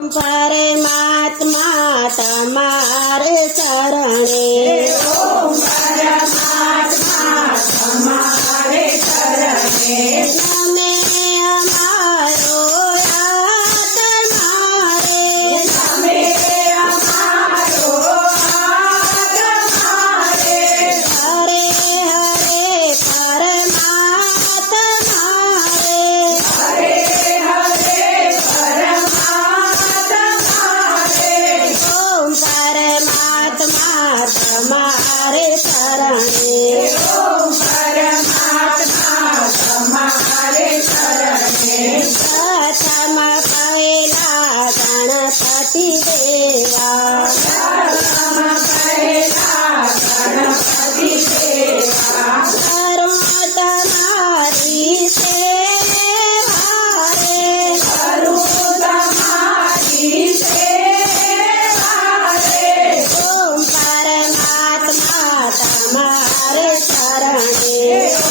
परमात्मा तमारे शरणे ओम परमात्मा तमारे शरणे नमे हमारो आत्मारे नमे हमारो आत्मारे हरे हरे परमात्मा रे हरे हरे परमात्मा रे ओम परमात्मा तमारे शरणे ओम परमात्मा तमारे शरणे प्रथम पहला गणपति देवा प्रथम पहला गणपति देवा करो तुम्हारी सेवा रे करूं तुम्हारी सेवा रे ओम परमात्मा तमारे शरणे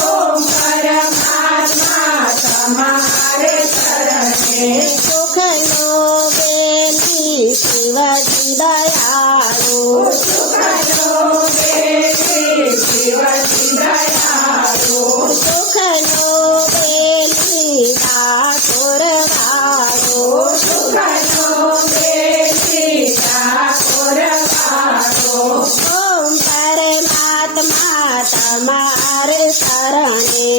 ओम परमात्मा तमारे शरणे सुख लो बेली शिवजी दयालु सुख लोगे शिवजी दयालु सुख लो बेली ठाकुर वालो सुख लोगे ठाकुर वालो ओम परमात्मा तमारे शरणे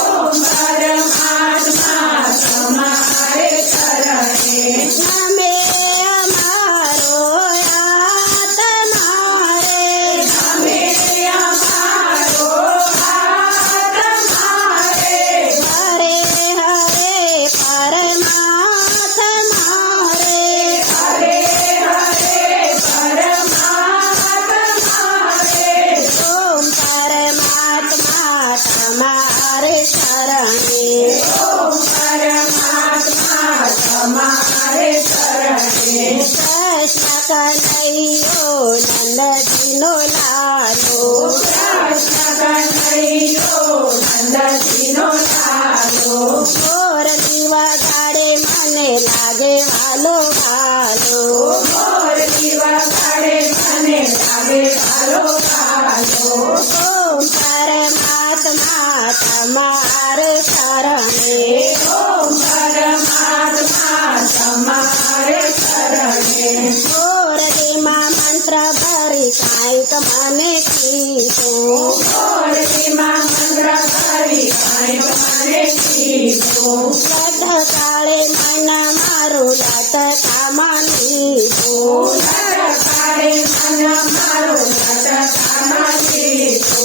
ओम परमात्मा तमारे शरणे नमे हमारो आत्मा रे नमे हमारो आत्मा रे हरे हरे परमात्मा रे हरे हरे परमात्मा रे ओम परमात्मा तमारे शरणे ओम परमात्मा तमारे शरणे कृष्ण कन्हैयो नंदजीनो लालो कृष्ण कन्हैयो नंदजीनो लालो मोर દીવા ગાડે મને લાગે વાલો વાલો मोर दीवा गाड़े मने लागे भालो भालो ઓમ પરમાત્મા તમારે શરણે ओम परमात्मा तमारे शरणे મોરડીમાં મંત્ર ભરી કાંઈક મને કીધું मोरलीमा मंत्र भरी काई मने कीधो લટકાળે મન મારું લટકામાં લીધું लटकारे मन मारो लटकामा कीधो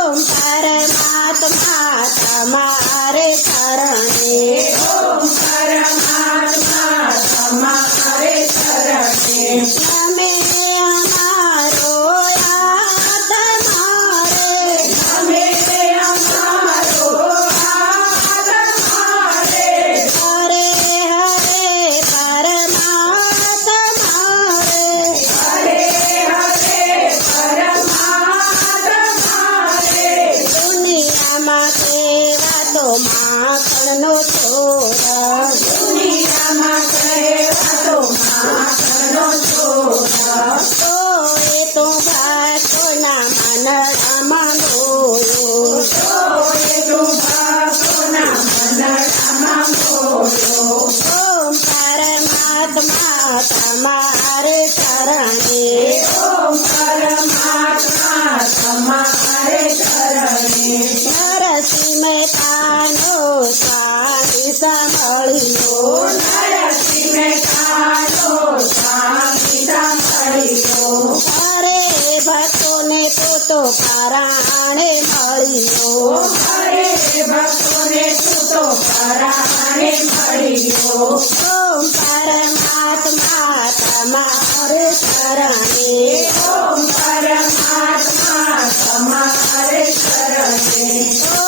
ઓમ પરમાત્મા તમારે શરણે ओम परमात्मा तमारे शरणे તમે અમારો આત્મા રે नमे हमारो आत्मा रे હરે હરે પરમાત્મા રે हरे हरे परमात्मा रे દુનિયામાં કેવા તો માખણનો ચોર दुनियाમાં કહેવાતો માખણનો ચોર તોય તો ભાગોના મનડામાં બોલો તોય તું ભક્તોના મંડળામાં બોલો ઓમ પરમાત્મા તમારે શરણે ઓમ પરમાત્મા તમારે શરણે નરસિંહ મહેતાનો સ્વામી સાંભળ્યો નરસિંહ મહેતાનો સ્વામી સાંભળ્યો હરે ભક્તોને તો પરાણે મળ્યો હરે ભક્તોને તું તો પરાણે મળ્યો ઓમ પરમાત્મા તમારે શરણે ઓમ પરમાત્મા તમારે શરણે ઓમ